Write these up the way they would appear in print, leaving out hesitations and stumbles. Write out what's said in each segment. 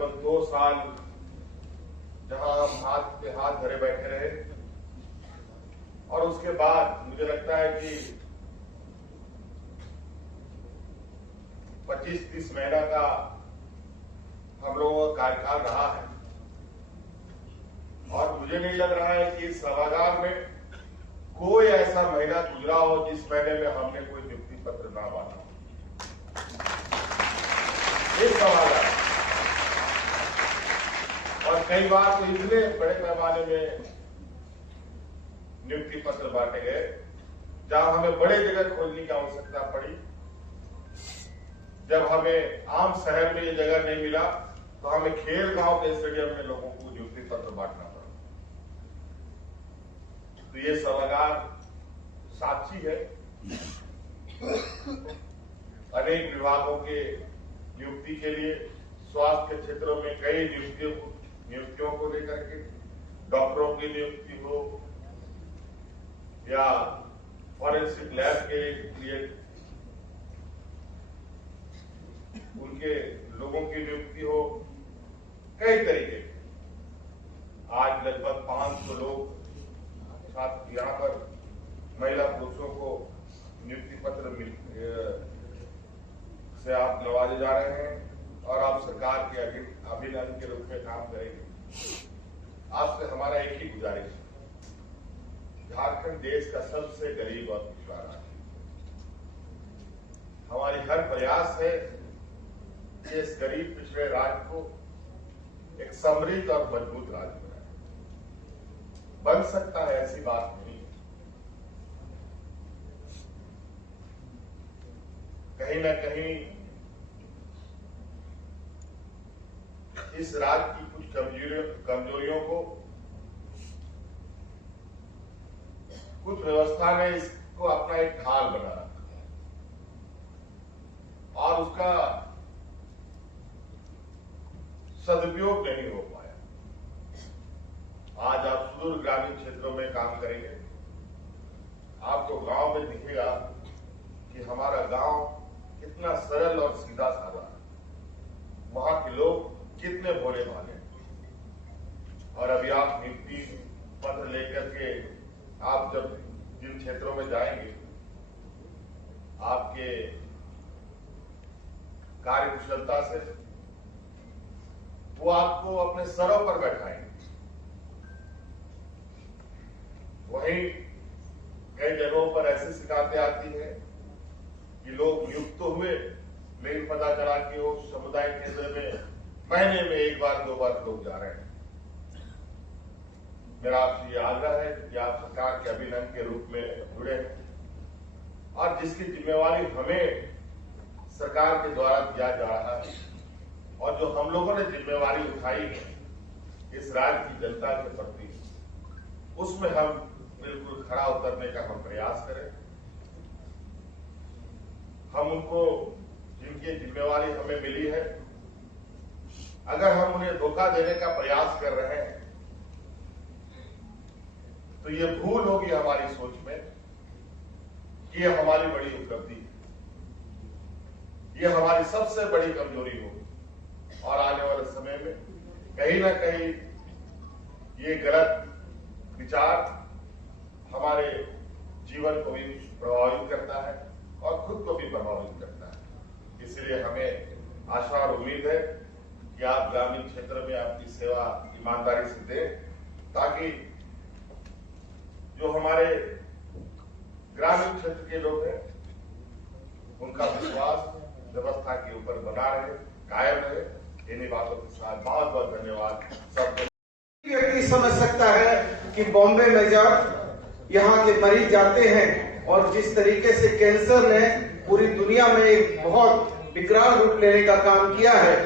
लगभग 2 साल जहां हम हाथ पे हाथ धरे बैठे रहे, और उसके बाद मुझे लगता है कि 25-30 महीना का हम लोगों का कार्यकाल रहा है, और मुझे नहीं लग रहा है कि इस सभागार में कोई ऐसा महीना गुजरा हो जिस महीने में हमने कोई नियुक्ति पत्र ना बांटा हो। इस सभागार और कई बार तो इतने बड़े पैमाने में नियुक्ति पत्र बांटे गए जहां हमें बड़े जगह खोजने की आवश्यकता पड़ी। जब हमें आम शहर में ये जगह नहीं मिला तो हमें खेल गांव के स्टेडियम में लोगों को नियुक्ति पत्र बांटना पड़ा। तो ये सभागार साक्षी है अनेक विभागों के नियुक्ति के लिए, स्वास्थ्य के क्षेत्रों में कई नियुक्तियों को लेकर के, डॉक्टरों की नियुक्ति हो या फॉरेंसिक लैब के लिए उनके लोगों की नियुक्ति हो, कई तरीके। आज लगभग 500 लोग साथ यहाँ पर महिला पुरुषों को नियुक्ति पत्र से आप नवाजे जा रहे हैं, और आप सरकार के अभिनंदन के रूप में काम करेंगे। आपसे हमारा एक ही गुजारिश है, झारखंड देश का सबसे गरीब और पिछड़ा राज्य है। हमारी हर प्रयास है कि इस गरीब पिछड़े राज्य को एक समृद्ध और मजबूत राज्य बनाए। बन सकता है, ऐसी बात नहीं। कहीं ना कहीं इस राज्य की कुछ कमजोरियों को कुछ व्यवस्था ने इसको अपना एक ढाल बना रखा और उसका सदुपयोग नहीं हो पाया। आज आप सुदूर ग्रामीण क्षेत्रों में काम करेंगे, आपको गांव में दिखेगा कि हमारा गांव कितना सरल और सीधा साधा है, वहां के लोग कितने भोले भाले हैं। और अभी आप नियुक्ति पत्र लेकर के आप जब जिन क्षेत्रों में जाएंगे, आपके कार्य कुशलता से वो आपको अपने सरों पर बैठाएंगे। वहीं कई जगहों पर ऐसी शिकायतें आती हैं कि लोग नियुक्त तो हुए, लेकिन पता चला कि वो सामुदायिक केंद्र में महीने में 1 बार 2 बार लोग जा रहे हैं। मेरा आपसे ये आग्रह है कि आप सरकार के अभिनंदन के रूप में जुड़े, और जिसकी जिम्मेवारी हमें सरकार के द्वारा दिया जा रहा है और जो हम लोगों ने जिम्मेवारी उठाई है इस राज्य की जनता के प्रति, उसमें हम बिल्कुल खरा उतरने का हम प्रयास करें। हम उनको, जिनकी जिम्मेवारी हमें मिली है, अगर हम उन्हें धोखा देने का प्रयास कर रहे हैं तो ये भूल होगी हमारी सोच में कि ये हमारी बड़ी उपलब्धि है, ये हमारी सबसे बड़ी कमजोरी होगी, और आने वाले समय में कहीं ना कहीं ये गलत विचार हमारे जीवन को भी प्रभावित करता है और खुद को भी प्रभावित करता है। इसलिए हमें आशा और उम्मीद है कि आप ग्रामीण क्षेत्र में आपकी सेवा ईमानदारी से दें, ताकि जो हमारे ग्रामीण क्षेत्र के लोग हैं उनका विश्वास व्यवस्था के ऊपर बना रहे, कायम रहे। इन्हीं बातों के साथ बहुत बहुत धन्यवाद सबको। व्यक्ति समझ सकता है कि बॉम्बे में जब यहाँ के मरीज जाते हैं और जिस तरीके से कैंसर ने पूरी दुनिया में एक बहुत विकराल रूप लेने का काम किया है,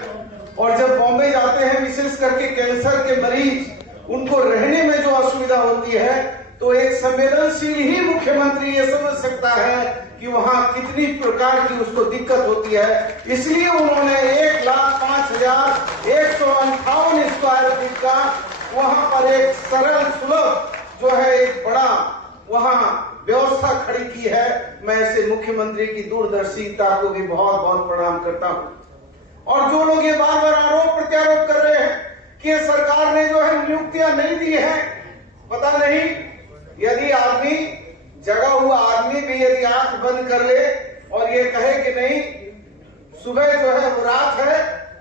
और जब बॉम्बे जाते हैं विशेष करके कैंसर के मरीज, उनको रहने में जो असुविधा होती है, तो एक संवेदनशील ही मुख्यमंत्री ये समझ सकता है कि वहां कितनी प्रकार की उसको दिक्कत होती है। इसलिए उन्होंने 1,05,158 स्क्वायर फीट का वहां पर एक सरल सुलभ जो है एक बड़ा वहां व्यवस्था खड़ी की है। मैं ऐसे मुख्यमंत्री की दूरदर्शिता को भी बहुत बहुत प्रणाम करता हूं। और जो लोग ये बार बार आरोप प्रत्यारोप कि सरकार ने जो है नियुक्तियां नहीं दी है। पता नहीं, यदि आदमी जगा हुआ आदमी भी यदि आंख बंद कर ले और ये कहे कि नहीं सुबह जो है वो रात है,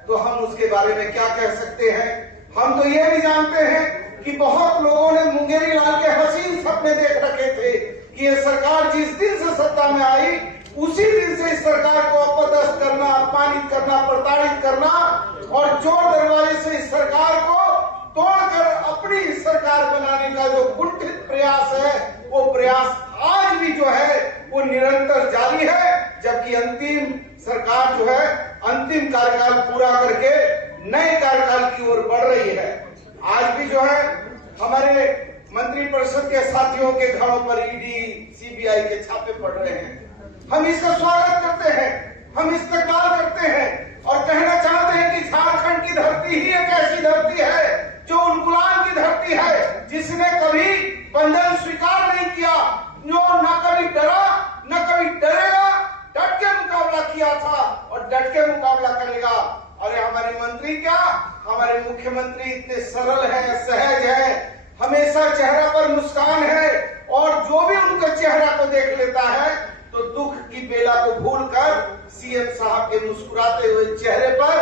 तो हम उसके बारे में क्या कह सकते हैं। हम तो ये भी जानते हैं कि बहुत लोगों ने मुंगेरी लाल के हसीन सपने देख रखे थे कि ये सरकार जिस दिन से सत्ता में आई उसी दिन से इस सरकार को अपदस्थ करना, अपमानित करना, प्रताड़ित करना और चोर दरवाजे से इस सरकार को तोड़कर अपनी सरकार बनाने का जो कुंठित प्रयास है, वो प्रयास आज भी जो है वो निरंतर जारी है। जबकि अंतिम सरकार जो है अंतिम कार्यकाल पूरा करके नए कार्यकाल की ओर बढ़ रही है। आज भी जो है हमारे मंत्री परिषद के साथियों के घरों पर ईडी, सीबीआई के छापे पड़ रहे हैं। हम इसका स्वागत करते हैं, हम इस्तकबाल करते हैं और कहना चाहते हैं कि झारखंड की धरती ही एक ऐसी धरती है जो उन गुलाम की धरती है जिसने कभी बंधन स्वीकार नहीं किया, जो न कभी डरा न कभी डरेगा, डट के मुकाबला किया था और डट के मुकाबला करेगा। अरे हमारे मंत्री क्या, हमारे मुख्यमंत्री इतने सरल हैं, सहज हैं, हमेशा चेहरा पर मुस्कान है और जो भी उनके चेहरा को देख लेता है तो दुख की बेला को भूलकर सीएम साहब के मुस्कुराते हुए चेहरे पर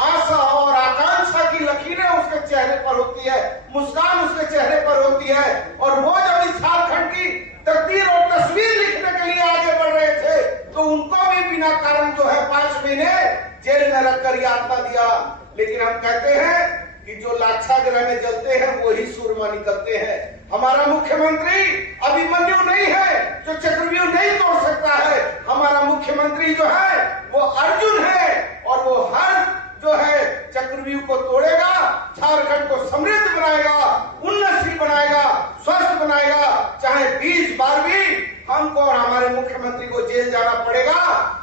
आशा और आकांक्षा की लकीरें उसके चेहरे पर होती है, मुस्कान उसके चेहरे पर होती है। और वो जब इस झारखंड की तकदीर और तस्वीर लिखने के लिए आगे बढ़ रहे थे तो उनको भी बिना कारण जो है 5 महीने जेल में रखकर यातना दिया। लेकिन हम कहते हैं कि जो लाक्षागृह में जलते हैं वही सूरमा निकलते हैं। हमारा मुख्यमंत्री अभिमन्यु नहीं है जो चक्रव्यूह नहीं तोड़ सकता है। हमारा मुख्यमंत्री जो है वो अर्जुन है और वो हर जो है चक्रव्यूह को तोड़ेगा, झारखंड को समृद्ध बनाएगा, उन्नतशील बनाएगा, स्वस्थ बनाएगा। चाहे 20 बार भी हमको और हमारे मुख्यमंत्री को जेल जाना पड़ेगा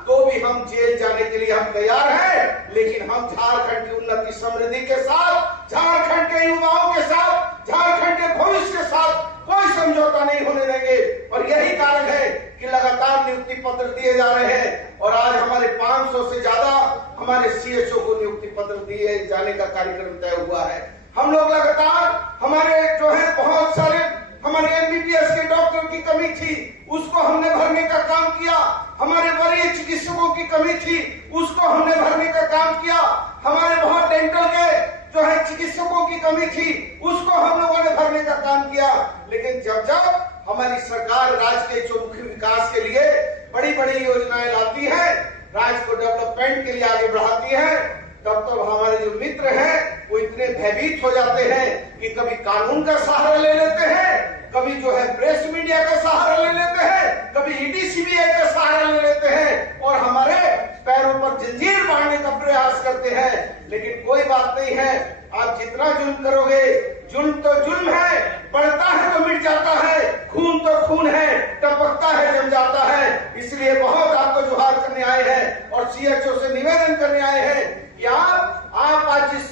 तो भी हम जेल जाने के लिए हम तैयार हैं। लेकिन हम झारखंड की उन्नति समृद्धि के साथ, झारखंड के युवाओं के साथ, झारखंड के भविष्य के साथ कोई समझौता नहीं होने देंगे। और यही कारण है कि लगातार नियुक्ति पत्र दिए जा रहे हैं और आज हमारे 500 से ज्यादा हमारे सीएचओ को नियुक्ति पत्र दिए जाने का कार्यक्रम तय हुआ है। हम लोग लगातार हमारे जो है बहुत सारे हमारे एमबीबीएस के डॉक्टर की कमी थी, उसको हमने भरने का काम किया। हमारे वरीय चिकित्सकों की कमी थी, उसको हमने भरने का काम किया। हमारे बहुत डेंटल के जो है चिकित्सकों की कमी थी, उसको हम लोगों ने भरने का काम किया। लेकिन जब जब हमारी सरकार राज्य के चौमुखी विकास के लिए बड़ी बड़ी योजनाएं लाती है, राज्य को डेवलपमेंट के लिए आगे बढ़ाती है, तब तो हमारे जो मित्र हैं वो इतने भयभीत हो जाते हैं कि कभी कानून का सहारा ले लेते हैं, कभी जो है प्रेस मीडिया का सहारा ले लेते हैं, कभी ईडी सीबीआई का सहारा ले लेते हैं और हमारे पैरों पर जंजीर बांधने का प्रयास करते हैं। लेकिन कोई बात नहीं है, आप जितना जुल्म करोगे, जुल्म तो जुल्म है, बढ़ता है तो मिट जाता है, खून तो खून है, टपकता है जम जाता है। इसलिए बहुत आपको जुहार करने आए हैं और सीएचओ से निवेदन करने आए हैं कि आप आज जिस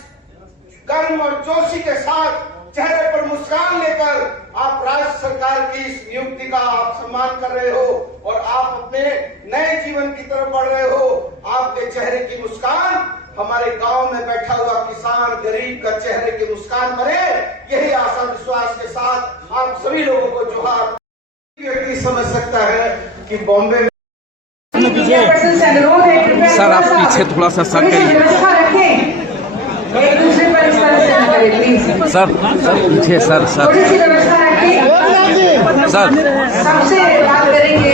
कर्म और जोशी के साथ चेहरे पर मुस्कान लेकर आप राज्य सरकार की इस नियुक्ति का आप सम्मान कर रहे हो और आप अपने नए जीवन की तरफ बढ़ रहे हो, आपके चेहरे की मुस्कान हमारे गांव में बैठा हुआ किसान गरीब का चेहरे की मुस्कान बने, यही आशा विश्वास के साथ आप सभी लोगों को जोहार। व्यक्ति समझ सकता है कि बॉम्बे में सर आप पीछे थोड़ा सा सर करिए, एक दूसरे पर इस तरह से न करें प्लीज। सर पीछे सर थोड़ी सी व्यवस्था रखें। सर सबसे बात करेंगे।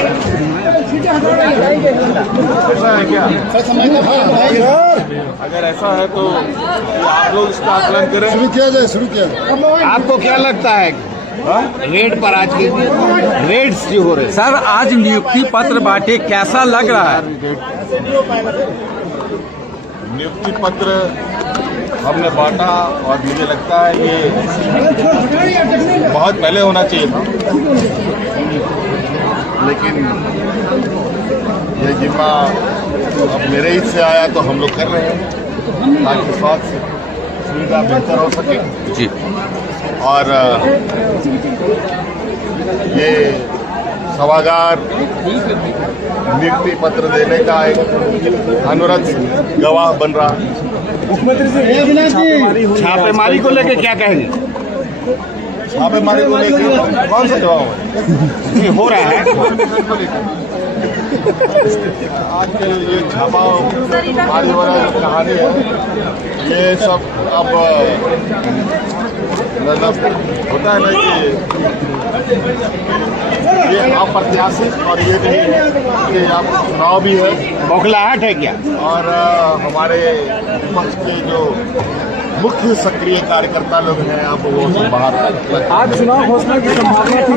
अगर ऐसा है तो आप लोग इसका आकलन करें। शुरू किया जाए। आपको क्या लगता है रेड पर आज की रेड्स जो हो रहे हैं? सर आज नियुक्ति पत्र बांटे, कैसा लग रहा है? नियुक्ति पत्र हमने बांटा और मुझे लगता है ये बहुत पहले होना चाहिए था, लेकिन ये जिम्मा अब मेरे ही से आया तो हम लोग कर रहे हैं ताकि स्वास्थ्य सुविधा बेहतर हो सके जी। और ये सभागार नियुक्ति पत्र देने का एक अनवरत गवाह बन रहा है। मुख्यमंत्री से छापेमारी को लेकर क्या कहेंगे? छापेमारी को लेकर कौन सा जवाब है? हो रहा है आज के ये छापामारी वाला जो कहानी है, ये सब अब मतलब होता है ना कि ये अप्रत्याशित और ये नहीं है कि आप चुनाव भी है, बौखलाहट है क्या? और हमारे विपक्ष के जो मुख्य सक्रिय कार्यकर्ता लोग हैं अब वो सब बाहर आज चुनाव घोषणा की संभावना थी,